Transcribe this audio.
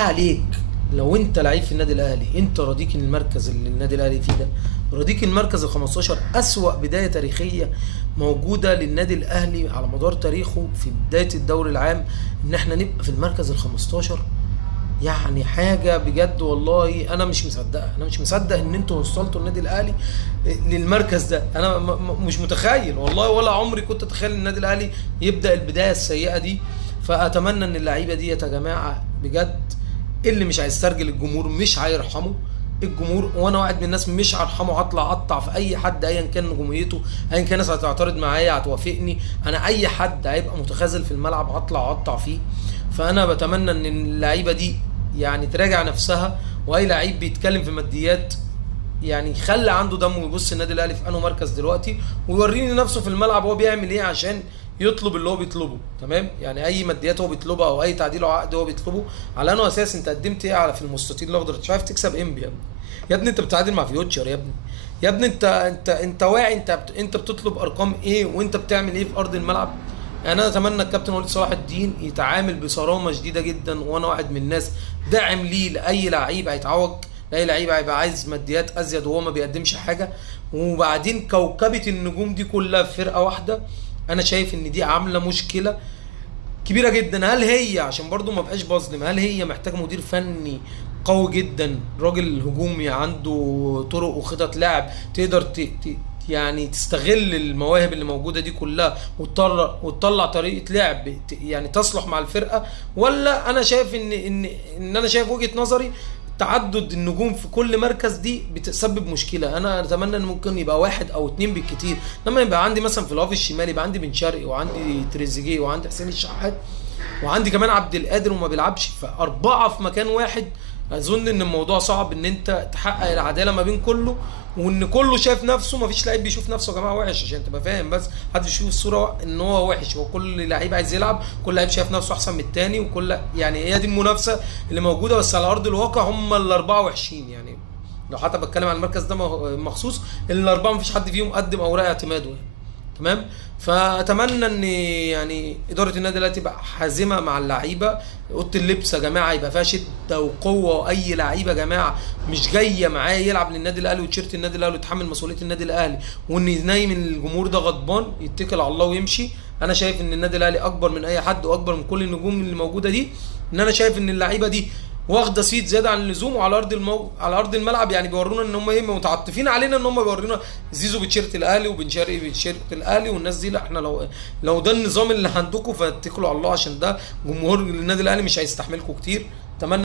عليك لو انت لعيب في النادي الاهلي، انت راضيك ان المركز اللي النادي الاهلي فيه ده، راضيك المركز ال 15 اسوأ بدايه تاريخيه موجوده للنادي الاهلي على مدار تاريخه في بدايه الدوري العام، ان احنا نبقى في المركز ال 15؟ يعني حاجه بجد والله انا مش مصدقها، انا مش مصدق ان انتوا وصلتوا النادي الاهلي للمركز ده. انا مش متخيل والله، ولا عمري كنت اتخيل ان النادي الاهلي يبدا البدايه السيئه دي. فاتمنى ان اللعيبه دي يا جماعه بجد، اللي مش هيسترجل الجمهور مش هيرحمه الجمهور، وانا واحد من الناس مش هرحمه، هطلع اقطع في اي حد ايا كان نجوميته، ايا كان الناس هتعترض معايا هتوافقني، انا اي حد هيبقى متخاذل في الملعب هطلع اقطع فيه. فانا بتمنى ان اللعيبه دي يعني تراجع نفسها، واي لعيب بيتكلم في ماديات يعني يخلي عنده دم ويبص النادي الاهلي في انه مركز دلوقتي، ويوريني نفسه في الملعب هو بيعمل ايه عشان يطلب اللي هو بيطلبه. تمام؟ يعني اي ماديات هو بيطلبها او اي تعديل او عقد هو بيطلبه، على انه اساس انت قدمت ايه على في المستطيل الاخضر؟ انت مش عارف تكسب انبي يا ابني، يا ابني انت بتتعادل مع فيوتشر يا ابني، يا ابني انت واعي انت بتطلب ارقام ايه وانت بتعمل ايه في ارض الملعب؟ يعني انا اتمنى الكابتن وليد صلاح الدين يتعامل بصرامه شديده جدا، وانا واحد من الناس داعم ليه لاي لعيب هيتعوج، لاي لعيب هيبقى عايز ماديات ازيد وهو ما بيقدمش حاجه. وبعدين كوكبه النجوم دي كلها في فرقه واحده، انا شايف ان دي عامله مشكله كبيره جدا. هل هي، عشان برضو ما بقاش بظلم، هل هي محتاجه مدير فني قوي جدا، راجل هجومي عنده طرق وخطط لعب تقدر يعني تستغل المواهب اللي موجوده دي كلها وتطلع طريقه لعب يعني تصلح مع الفرقه؟ ولا انا شايف ان انا شايف وجهه نظري تعدد النجوم في كل مركز دي بتسبب مشكله؟ انا اتمنى ان ممكن يبقى واحد او اتنين بالكتير، لما يبقى عندي مثلا في الهاف الشمال يبقى عندي بن شرقي وعندي تريزيجيه وعندي حسين الشحات وعندي كمان عبد القادر وما بيلعبش، فاربعه في مكان واحد. اظن ان الموضوع صعب ان انت تحقق العداله ما بين كله، وان كله شايف نفسه. ما فيش لعيب بيشوف نفسه يا جماعه وحش عشان تبقى فاهم، بس حد يشوف الصوره ان هو وحش. هو كل لعيب عايز يلعب، كل لعيب شايف نفسه احسن من الثاني، وكل يعني هي دي المنافسه اللي موجوده. بس على ارض الواقع هم الاربعه وحشين يعني، لو حتى بتكلم عن المركز ده مخصوص، الاربعه ما فيش حد فيهم قدم اوراق اعتماده يعني. تمام؟ فاتمنى ان يعني اداره النادي الاهلي تبقى حازمه مع اللعيبه. اوضه اللبس يا جماعه يبقى فيها شده وقوه، واي لعيب يا جماعه مش جايه معاه يلعب للنادي الاهلي وتيشيرت النادي الاهلي ويتحمل مسؤوليه النادي الاهلي، وان ينايم الجمهور ده غضبان يتكل على الله ويمشي. انا شايف ان النادي الاهلي اكبر من اي حد واكبر من كل النجوم اللي موجوده دي، ان انا شايف ان اللعيبه دي واخده صيت زياده عن اللزوم، وعلى على ارض الملعب يعني بيورونا ان هم ايه، متعطفين علينا، ان هم بيورونا زيزو بتشيرت الاهلي وبن شرقي بتشيرت الاهلي والناس دي. لا احنا لو ده النظام اللي عندكم فاتكلوا على الله، عشان ده جمهور النادي الاهلي مش هيستحملكم كتير. اتمنى